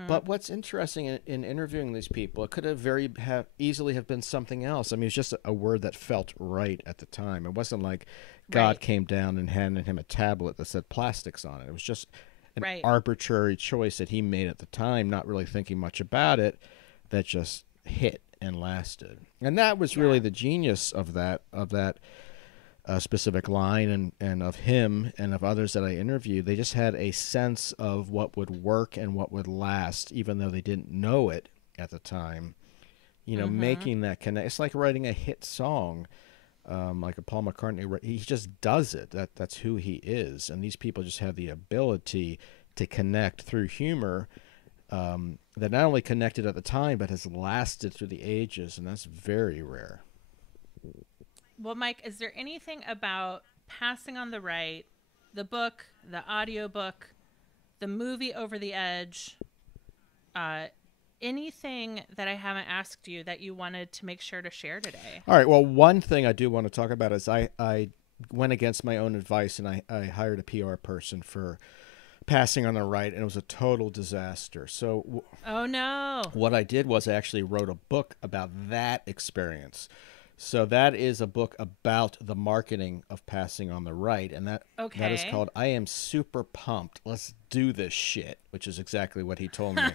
But what's interesting in interviewing these people, it could have easily have been something else. I mean, it was just a word that felt right at the time. It wasn't like God came down and handed him a tablet that said plastics on it. It was just an arbitrary choice that he made at the time, not really thinking much about it, that just hit and lasted. And that was really the genius of that specific line, and of him and of others that I interviewed. They just had a sense of what would work and what would last, even though they didn't know it at the time. Making that connect. It's like writing a hit song, like a Paul McCartney. He just does it. That's who he is. And these people just have the ability to connect through humor, that not only connected at the time, but has lasted through the ages, and that's very rare. Well, Mike, is there anything about Passing on the Right, the book, the audiobook, the movie Over the Edge, anything that I haven't asked you that you wanted to make sure to share today? All right. Well, one thing I do want to talk about is I went against my own advice, and I hired a PR person for Passing on the Right, and it was a total disaster. So, oh no! What I did was I actually wrote a book about that experience. So that is a book about the marketing of Passing on the Right, and that is called I Am Super Pumped. Let's do this shit, which is exactly what he told me.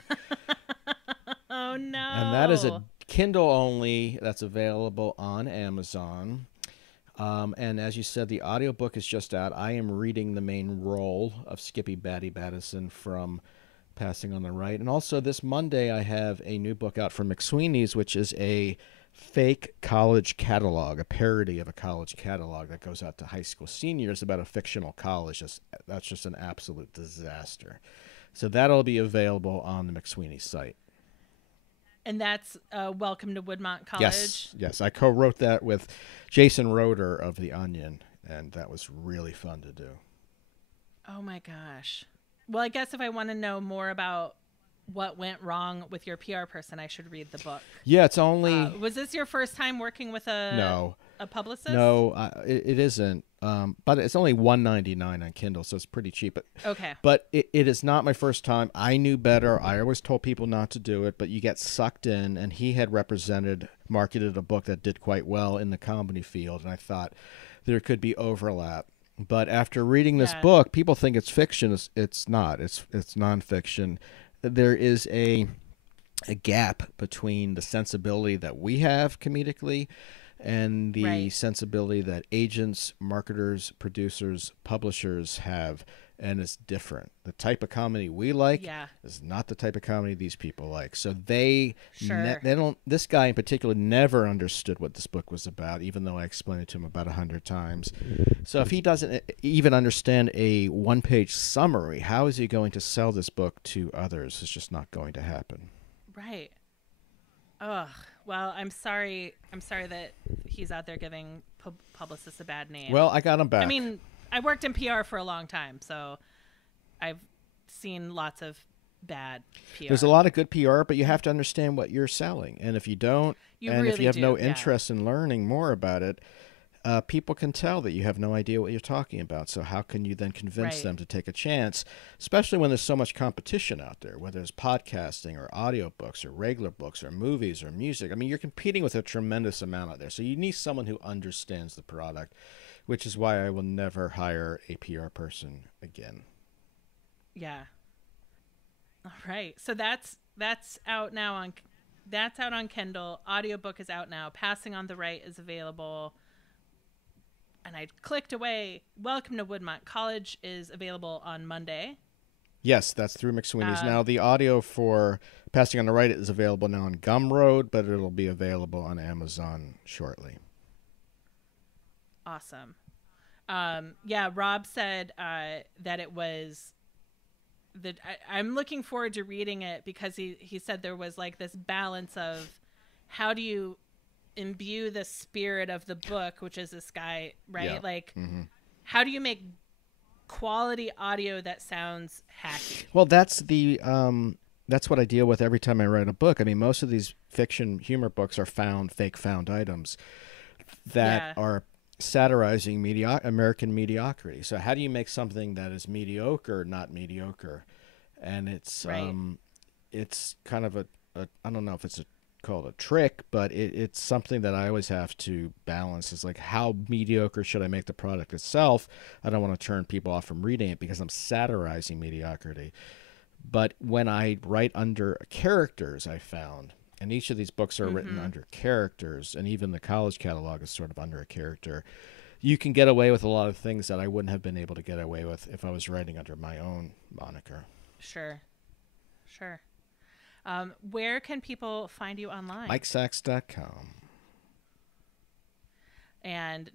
Oh no! And that is a Kindle only. That's available on Amazon. And as you said, the audiobook is just out. I am reading the main role of Skippy Batty Battison from Passing on the Right. And also this Monday I have a new book out from McSweeney's, which is a fake college catalog, a parody of a college catalog that goes out to high school seniors about a fictional college. That's just an absolute disaster. So that'll be available on the McSweeney site. And that's Welcome to Woodmont College? Yes. I co-wrote that with Jason Roeder of The Onion, and that was really fun to do. Oh, my gosh. Well, I guess if I want to know more about what went wrong with your PR person, I should read the book. Yeah, it's only... was this your first time working with a publicist? No, it isn't. but it's only $1.99 on Kindle, so it's pretty cheap. Okay. But it is not my first time. I knew better. I always told people not to do it, but you get sucked in, and he had marketed a book that did quite well in the comedy field, and I thought there could be overlap. But after reading this book, people think it's fiction. It's not. It's nonfiction. There is a gap between the sensibility that we have comedically and the sensibility that agents, marketers, producers, publishers have, and it's different. The type of comedy we like is not the type of comedy these people like. So they don't. This guy in particular never understood what this book was about, even though I explained it to him about 100 times. So if he doesn't even understand a one-page summary, how is he going to sell this book to others? It's just not going to happen. Right. Ugh. Well, I'm sorry that he's out there giving publicists a bad name. Well, I got him back. I mean, I worked in PR for a long time, so I've seen lots of bad PR. There's a lot of good PR, but you have to understand what you're selling. And if you don't, if you have no interest in learning more about it, people can tell that you have no idea what you're talking about. So how can you then convince them to take a chance, especially when there's so much competition out there, whether it's podcasting or audiobooks or regular books or movies or music. I mean, you're competing with a tremendous amount out there. So you need someone who understands the product, which is why I will never hire a PR person again. Yeah. All right. So that's out now on Kindle. Audiobook is out now. Passing on the Right is available. And I clicked away. Welcome to Woodmont College is available on Monday. Yes, that's through McSweeney's. Now, the audio for Passing on the Right is available now on Gumroad, but it'll be available on Amazon shortly. Awesome. Rob said that it was that I'm looking forward to reading it because he said there was like this balance of how do you imbue the spirit of the book, which is this guy, right? How do you make quality audio that sounds hacky? Well, that's what I deal with every time I write a book. I mean, most of these fiction humor books are fake found items that are satirizing American mediocrity. So how do you make something that is mediocre not mediocre? And it's kind of a I don't know if it's called a trick, but it's something that I always have to balance. Is like, how mediocre should I make the product itself? I don't want to turn people off from reading it because I'm satirizing mediocrity. But when I write under characters, I found, and each of these books are written under characters, and even the college catalog is sort of under a character, you can get away with a lot of things that I wouldn't have been able to get away with if I was writing under my own moniker. Sure. Where can people find you online? MikeSachs.com. And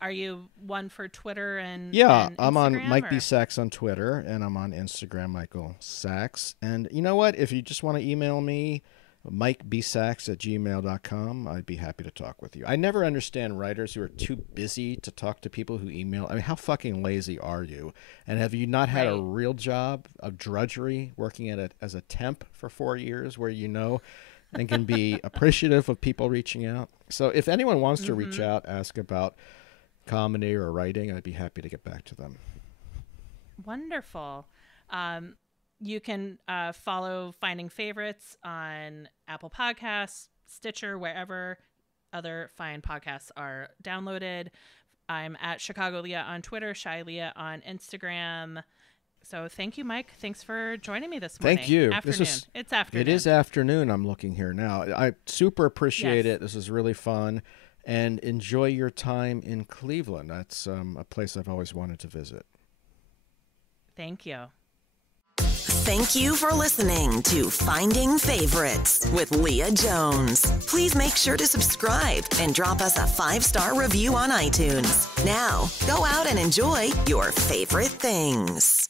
are you one for Twitter and I'm on Instagram, Mike B. Sachs on Twitter, and I'm on Instagram, Michael Sachs. And you know what? If you just want to email me, MikeBSachs@gmail.com, I'd be happy to talk with you. I never understand writers who are too busy to talk to people who email. I mean, how fucking lazy are you? And have you not had a real job of drudgery working as a temp for 4 years where you know and can be appreciative of people reaching out? So if anyone wants to reach out, ask about comedy or writing, I'd be happy to get back to them. Wonderful. You can follow Finding Favorites on Apple Podcasts, Stitcher, wherever other fine podcasts are downloaded. I'm at Chicago Leah on Twitter, Shy Leah on Instagram. So thank you, Mike. Thanks for joining me this morning. Thank you. Afternoon. It's afternoon. It is afternoon. I'm looking here now. I super appreciate it. This is really fun. And enjoy your time in Cleveland. That's a place I've always wanted to visit. Thank you. Thank you for listening to Finding Favorites with Leah Jones. Please make sure to subscribe and drop us a 5-star review on iTunes. Now, go out and enjoy your favorite things.